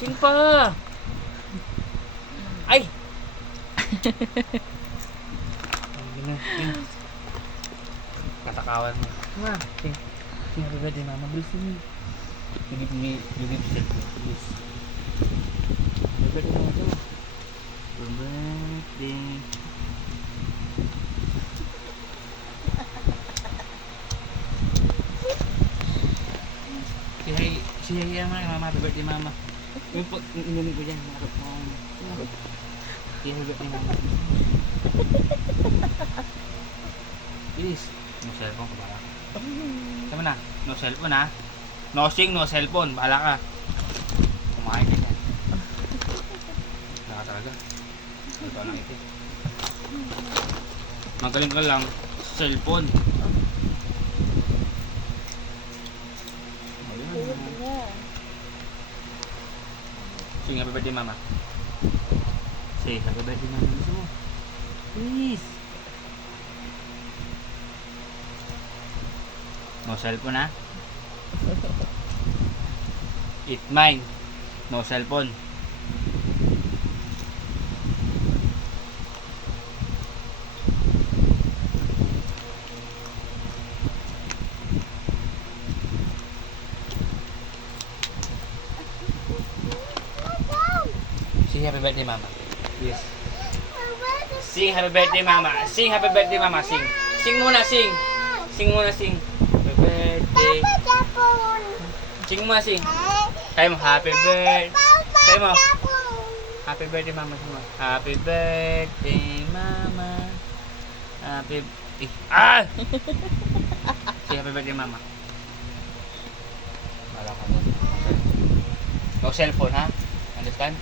Sing pa! Ay! Sing. Katakawan mo. Ma, sing. Sing happy birthday mama. Bilisin mo. You give yourself please. Happy birthday mama to. Happy birthday. Si Hay mama, happy birthday mama. Yung pag inumin ko dyan, marap mo. Si happy birthday mama. Please. No cellphone ka bala. Sama na. No cellphone ha. No sing, no cellphone. Bahala ka. Kumain ka dyan. Wala ka talaga. Ito lang ito. Magaling ka lang sa cellphone. Sing happy birthday mama. Say happy birthday mama. Gusto mo? Please. No cellphone ha. Eat mine. No cellphone. Sing happy birthday mama. Yes. Sing happy birthday mama. Sing happy birthday mama. Sing. Sing muna sing. Sing muna sing. Happy birthday. Sing muna sing. Kaya mo happy birthday. Kaya mo. Happy birthday mama. Happy birthday mama. Happy ah! Sing happy birthday mama. Wala ka mo. No cellphone ha. Understand?